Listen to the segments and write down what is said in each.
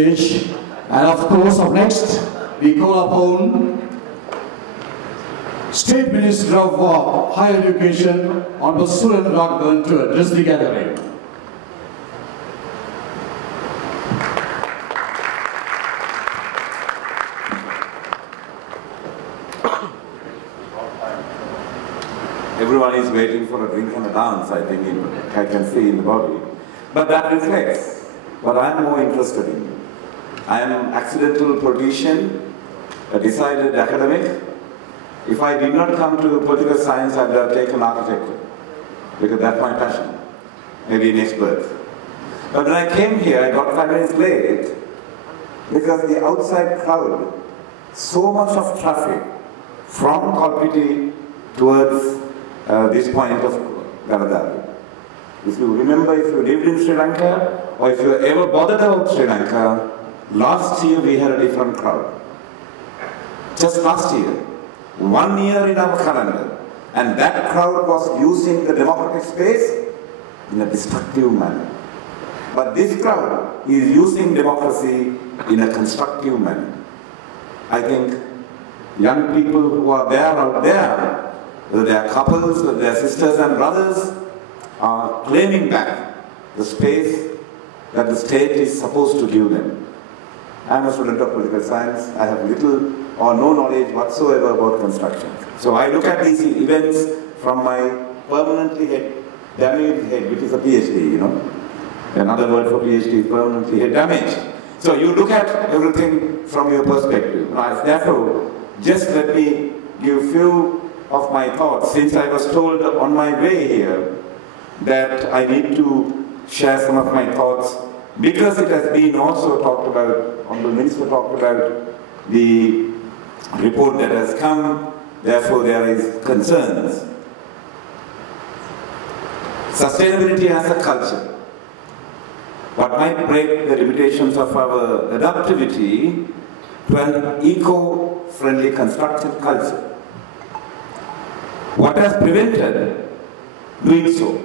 stage. And of course, up next, we call upon State Minister of Higher Education, Honorable Suren Ragharan, to address the gathering. Everyone is waiting for a drink and a dance, I think, I can see in the body. But that reflects what I am more interested in. I am an accidental politician, a decided academic. If I did not come to political science, I would have taken architecture, because that's my passion, maybe next birth. But when I came here, I got 5 minutes late, because the outside crowd, so much of traffic from Kalpiti towards this point of Galadari. If you remember, if you lived in Sri Lanka, or if you ever bothered about Sri Lanka, last year we had a different crowd. Just last year. 1 year in our calendar. And that crowd was using the democratic space in a destructive manner. But this crowd is using democracy in a constructive manner. I think young people who are there out there, whether they are couples, whether they are sisters and brothers, are claiming back the space that the state is supposed to give them. I am a student of political science. I have little or no knowledge whatsoever about construction. So I look at these events from my permanently damaged head, which is a PhD, you know. Another word for PhD is permanently head damaged. So you look at everything from your perspective. Therefore, just let me give a few of my thoughts, since I was told on my way here that I need to share some of my thoughts, because it has been also talked about, Honorable Minister talked about the report that has come, therefore there is concerns. Sustainability as a culture. What might break the limitations of our adaptivity to an eco-friendly constructive culture? What has prevented doing so?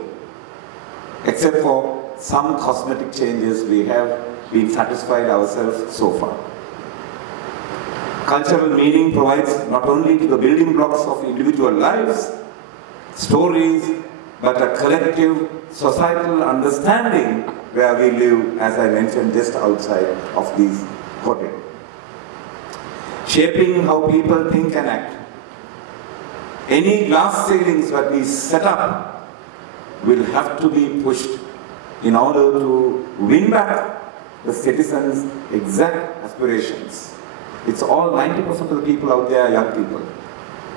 Except for some cosmetic changes, we have been satisfied ourselves so far. Cultural meaning provides not only to the building blocks of individual lives, stories, but a collective societal understanding where we live, as I mentioned, just outside of these hotels. Shaping how people think and act. Any glass ceilings that we set up will have to be pushed in order to win back the citizens' exact aspirations. It's all 90% of the people out there are young people.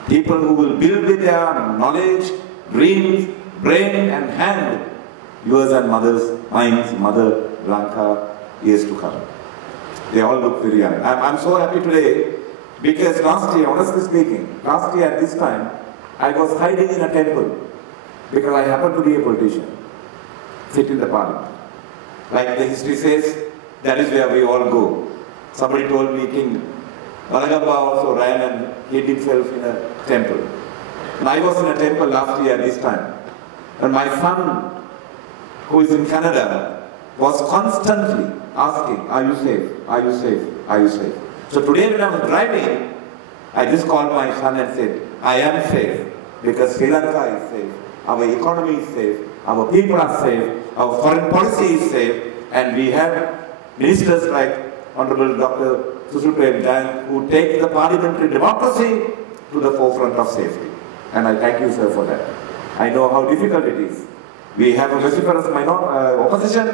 People who will build with their knowledge, dreams, brain and hand, yours and mother's, mine's, mother, Blanca, years to come. They all look very young. I'm so happy today because last year, honestly speaking, last year at this time, I was hiding in a temple because I happened to be a politician, sit in the parliament. Like the history says, that is where we all go. Somebody told me King Balagamba also ran and hid himself in a temple. And I was in a temple last year at this time. And my son, who is in Canada, was constantly asking, are you safe? Are you safe? Are you safe? So today when I was driving, I just called my son and said, I am safe because Sri Lanka is safe, our economy is safe, our people are safe, our foreign policy is safe, and we have ministers like Honorable Dr. Sushil Prem who take the parliamentary democracy to the forefront of safety. And I thank you, sir, for that. I know how difficult it is. We have a vociferous opposition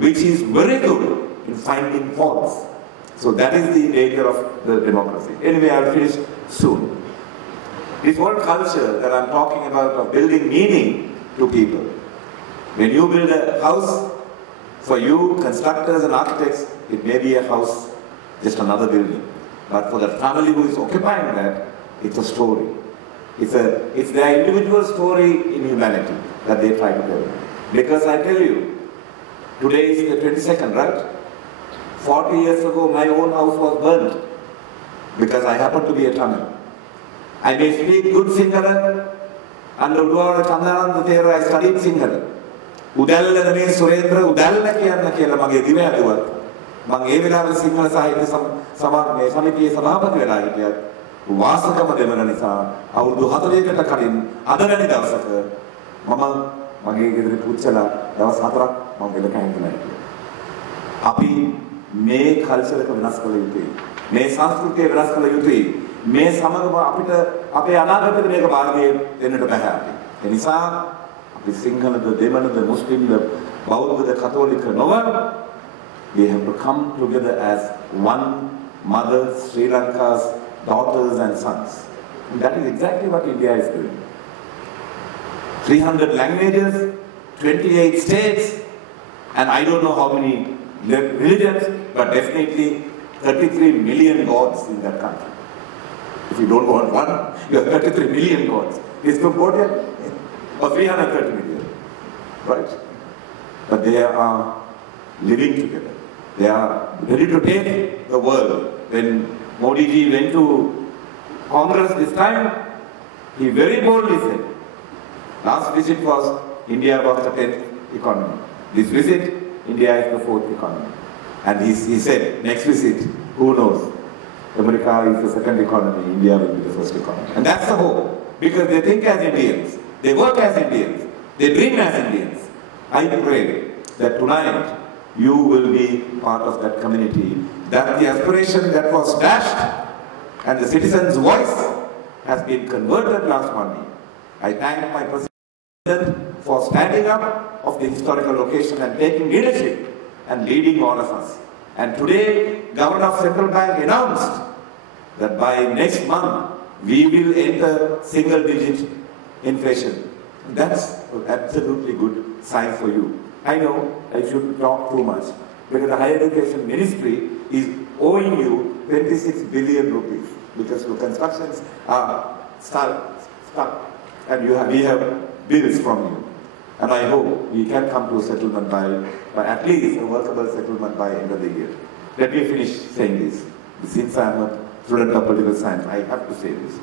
which is very good in finding faults. So that is the danger of the democracy. Anyway, I'll finish soon. This whole culture that I'm talking about of building meaning to people. When you build a house, for you, constructors and architects, it may be a house, just another building. But for the family who is occupying that, it's a story. It's their individual story in humanity that they try to tell. Because I tell you, today is the 22nd, right? 40 years ago, my own house was burnt because I happened to be a Tamil. I may speak good Sinhala, and Udwara Chandananda Thera, I studied Sinhala. Udalla me Surendra, Udalla Kiana Kela Mage Divaduat. මම ඒ වෙලාවේ සිංහල සාහිත්‍ය සමිතියේ සභාපති වෙලා හිටියත් වාසකම දෙවන නිසා අවුරුදු 40කට කලින් අද වැනි දවසක මම මගේ ගෙදර පුච්චලා දවස් 4ක් මම වෙල කැඳුනා හිටියා. අපි මේ කල්චර් එක වෙනස් කළ යුතුයි. මේ සංස්කෘතිය වෙනස් කළ යුතුයි. මේ සමගම අපිට අපේ අනාගතේ මේක භාගයේ දෙන්නට බෑ. ඒ නිසා අපි සිංහලද දෙමළද මුස්ලිම්ද බෞද්ධද කතෝලික නොව we have to come together as one mother, Sri Lanka's daughters and sons. And that is exactly what India is doing. 300 languages, 28 states, and I don't know how many religions, but definitely 33 million gods in that country. If you don't want one, you have 33 million gods. Is Cambodia or 330 million, right? But they are living together. They are ready to take the world. When Modi ji went to Congress this time, he very boldly said, last visit was India was the 10th economy. This visit, India is the 4th economy. And he said, next visit, who knows? America is the 2nd economy, India will be the 1st economy. And that's the hope, because they think as Indians, they work as Indians, they dream as Indians. I pray that tonight you will be part of that community, that the aspiration that was dashed and the citizen's voice has been converted last Monday. I thank my president for standing up of the historical location and taking leadership and leading all of us. And today, Governor of Central Bank announced that by next month, we will enter single-digit inflation. That's absolutely good sign for you. I know I shouldn't talk too much, because the Higher Education Ministry is owing you 26 billion rupees, because your constructions are stuck, and we have bills from you. And I hope we can come to a settlement by at least a workable settlement by end of the year. Let me finish saying this. Since I am a student of political science, I have to say this.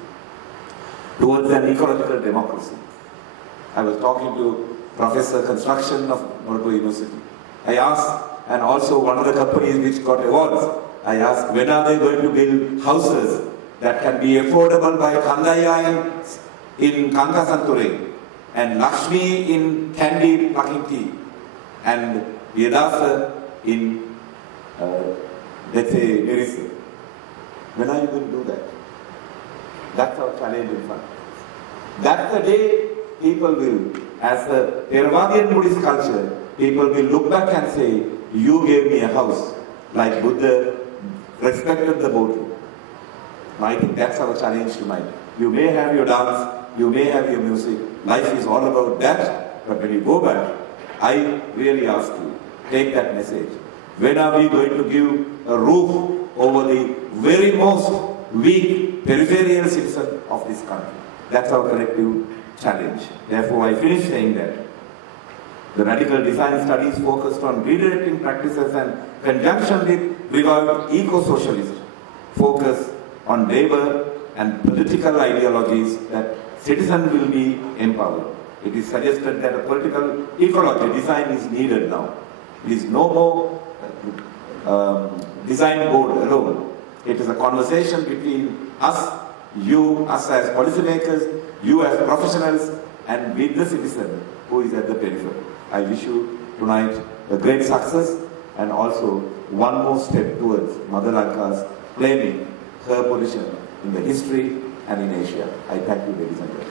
Towards an ecological democracy, I was talking to Professor Construction of Morocco University. I asked, and also one of the companies which got awards, I asked, when are they going to build houses that can be affordable by Kandaya in Kankasanture, and Lakshmi in Candy plucking tea, and Vyadasa in, let's say, Nerissa. When are you going to do that? That's our challenge in front. That's the day people will, as a Theravadian Buddhist culture, people will look back and say, you gave me a house, like Buddha respected the Bodhi. I think that's our challenge tonight. You may have your dance, you may have your music, life is all about that, but when you go back, I really ask you, take that message. When are we going to give a roof over the very most weak peripheral citizen of this country? That's our collective challenge. Therefore, I finish saying that the radical design studies focused on redirecting practices and conjunction with revived eco-socialism, focus on labor and political ideologies that citizens will be empowered. It is suggested that a political ecology design is needed now. It is no more design board alone. It is a conversation between us, you, us as policymakers, you as professionals, and with the citizen who is at the periphery. I wish you tonight a great success, and also one more step towards Mother Lanka's claiming her position in the history and in Asia. I thank you, ladies and gentlemen.